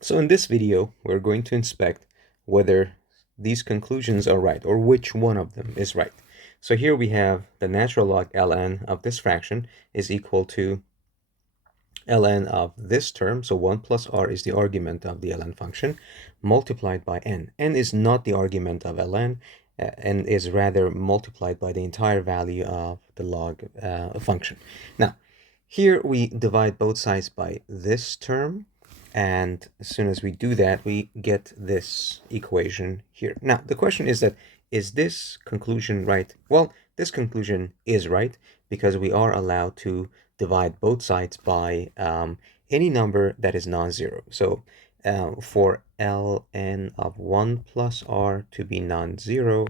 So in this video, we're going to inspect whether these conclusions are right or which one of them is right. So here we have the natural log ln of this fraction is equal to ln of this term, so 1 plus r is the argument of the ln function, multiplied by n. N is not the argument of ln, n is rather multiplied by the entire value of the log function. Now, here we divide both sides by this term, and as soon as we do that, we get this equation here. Now, the question is that, is this conclusion right? Well, this conclusion is right because we are allowed to divide both sides by any number that is non-zero. So for ln of 1 plus r to be non-zero,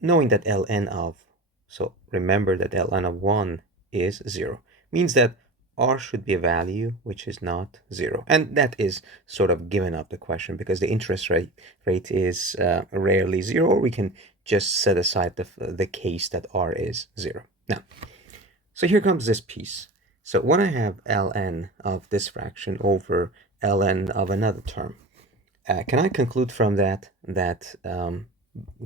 knowing that ln of, so remember that ln of 1 is 0, means that r should be a value which is not 0. And that is sort of given up the question because the interest rate is rarely 0, or we can just set aside the case that r is 0. Now, so here comes this piece. So when I have ln of this fraction over ln of another term, can I conclude from that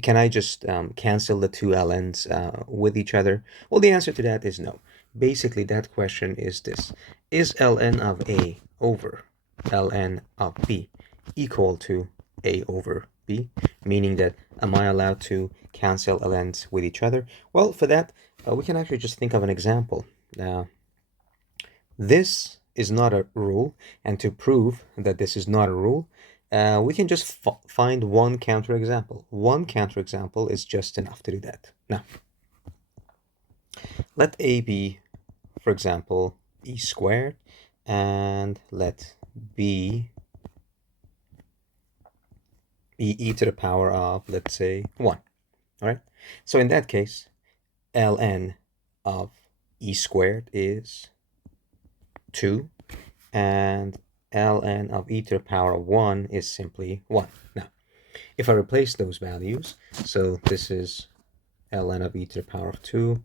can I just cancel the two ln's with each other? Well, the answer to that is no. Basically, that question is this: is ln of a over ln of b equal to a over b? Meaning that, am I allowed to cancel ln's with each other? Well, for that, we can actually just think of an example. This is not a rule, and to prove that this is not a rule, we can just find one counterexample. One counterexample is just enough to do that. Now, let a be, for example, e squared, and let b be e to the power of, let's say, 1. All right? So in that case, ln of e squared is 2, and ln of e to the power of 1 is simply 1. Now, if I replace those values, so this is ln of e to the power of 2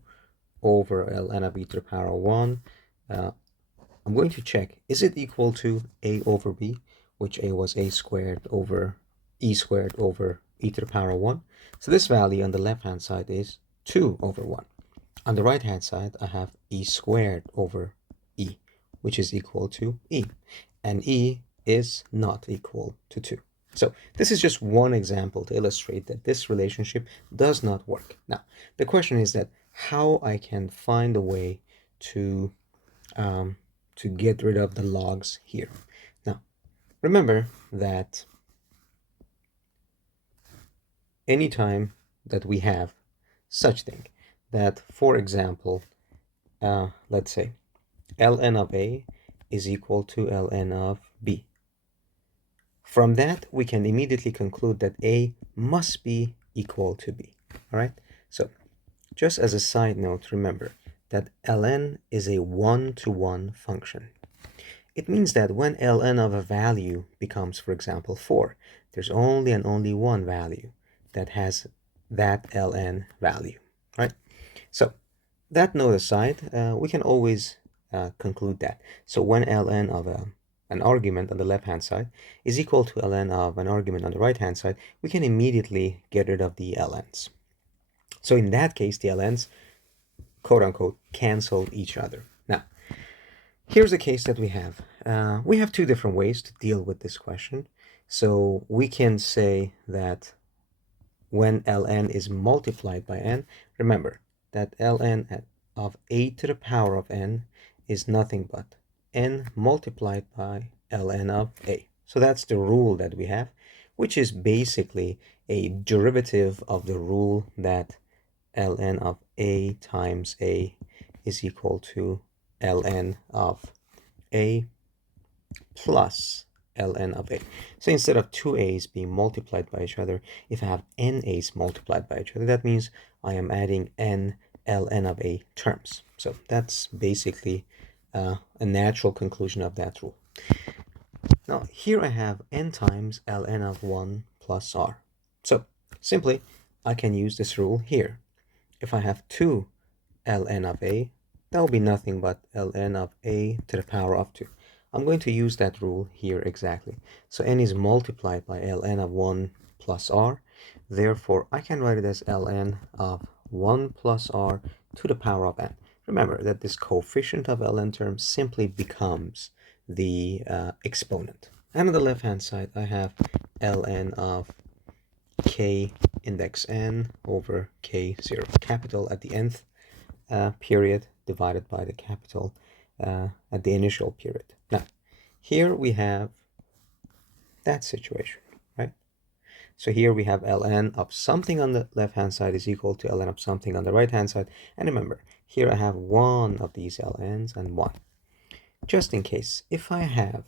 over ln of e to the power of 1, I'm going to check, is it equal to a over b, which a was a squared over e squared over e to the power of 1. So this value on the left-hand side is 2 over 1. On the right-hand side, I have e squared over e, which is equal to e. And e is not equal to 2. So this is just one example to illustrate that this relationship does not work. Now, the question is that how I can find a way to get rid of the logs here. Now, remember that anytime that we have such thing, that, for example, let's say ln of a is equal to ln of b. From that, we can immediately conclude that a must be equal to b. All right? So just as a side note, remember that ln is a one-to-one function. It means that when ln of a value becomes, for example, 4, there's only and only one value that has that ln value, right? So that note aside, we can always conclude that. So when ln of an argument on the left-hand side is equal to ln of an argument on the right-hand side, we can immediately get rid of the ln's. So in that case, the ln's, quote-unquote, cancel each other. Now, here's the case that we have. We have two different ways to deal with this question. So we can say that when ln is multiplied by n, remember that ln of a to the power of n is nothing but n multiplied by ln of a. So that's the rule that we have, which is basically a derivative of the rule that ln of a times a is equal to ln of a plus ln of a. So instead of two a's being multiplied by each other, if I have n a's multiplied by each other, that means I am adding n ln of a terms. So that's basically a natural conclusion of that rule. Now here I have n times ln of 1 plus r. So simply, I can use this rule here. If I have 2 ln of a, that will be nothing but ln of a to the power of 2. I'm going to use that rule here exactly. So n is multiplied by ln of 1 plus r. Therefore, I can write it as ln of 1 plus r to the power of n. Remember that this coefficient of ln term simply becomes the exponent. And on the left-hand side, I have ln of k index n over k0, capital at the nth period divided by the capital at the initial period. Now, here we have that situation, right? So here we have ln of something on the left-hand side is equal to ln of something on the right-hand side. And remember, here I have one of these ln's and one. Just in case, if I have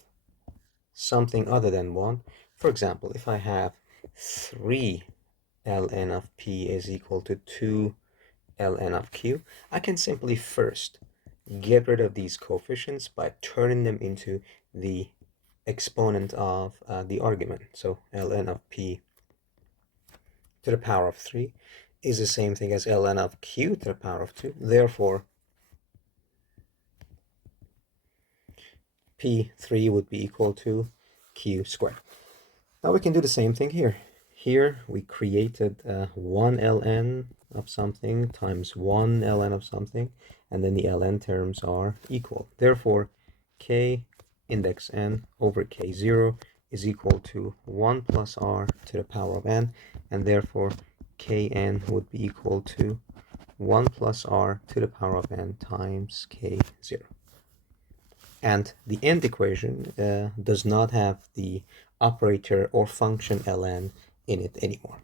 something other than one, for example, if I have 3 ln of p is equal to 2 ln of q, I can simply first get rid of these coefficients by turning them into the exponent of the argument. So ln of p to the power of 3 is the same thing as ln of q to the power of 2. Therefore, p3 would be equal to q squared. Now we can do the same thing here. Here we created 1 ln of something times 1 ln of something, and then the ln terms are equal. Therefore, k index n over k0 is equal to 1 plus r to the power of n, and therefore kn would be equal to 1 plus r to the power of n times k0. And the end equation does not have the operator or function ln in it anymore.